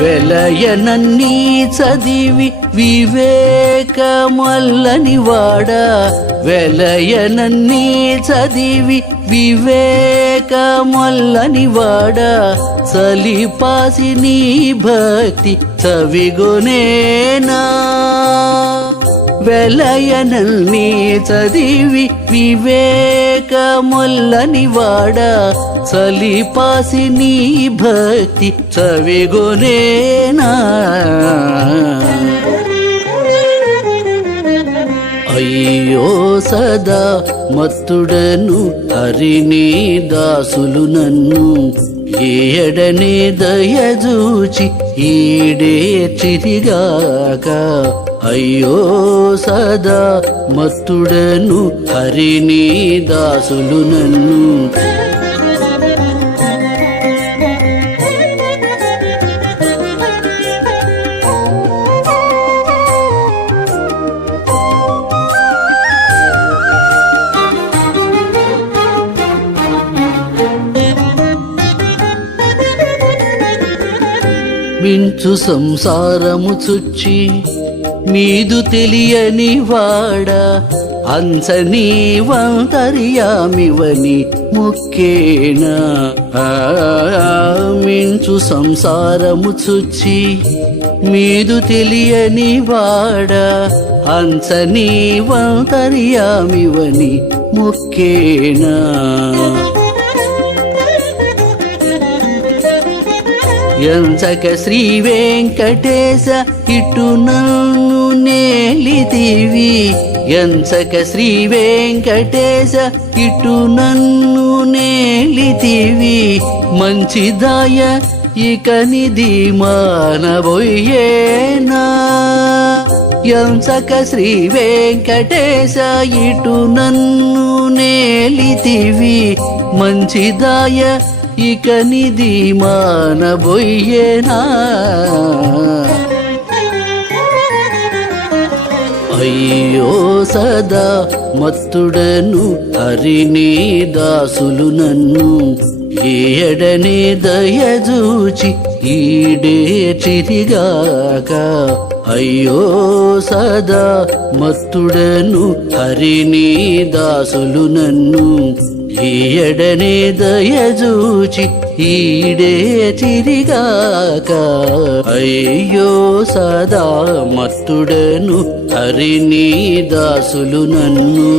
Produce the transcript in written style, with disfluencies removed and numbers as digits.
వెలయనన్నీ చదివి వివేకమల్లని వాడా వెలయనన్నీ చదివి వివేకమల్లని వాడా సలిపాసి నీ భక్తి చవిగొనేనా వెలయనల్ని చదివి వివేకమొల్లని వాడా సలిపాసి నీ భక్తి చవిగొనేనా అయ్యో సదా మత్తుడను హరిని దాసులు నన్ను ఏడనే దయజూచి ఈడే చిరిగాక అయ్యో సదా మత్తుడను హరిని దాసులు నన్ను మించు సంసారము చుచ్చి మీదు తెలియని వాడా అంచనీ వంతర్యామివని ముక్కేనా మించు సంసారము చుచ్చి మీదు తెలియని వాడా అంచనీ వంతర్యామివని ముక్కేనా ఎంచక శ్రీ వెంకటేశ ఇటు నన్ను నేలితివి ఎంచక శ్రీ వెంకటేశ ఇటు నన్ను నేలితివి మంచిదాయ ఇక నిధి మానబోయేనా ఎంచక శ్రీ వెంకటేశ ఇటు నన్ను నేలితివి మంచిదాయ ఇక నిధి మానబోయేనా అయ్యో సదా మత్తుడను హరిని దాసులు నన్ను ఏడనే దయజూచి ఈడే చిరిగాక అయ్యో సదా మత్తుడను హరిని దాసులు నన్ను ఏడనే దయజూచి ఈడే చిరిగాక అయ్యో సదా మత్తుడను హరిని దాసులు నన్ను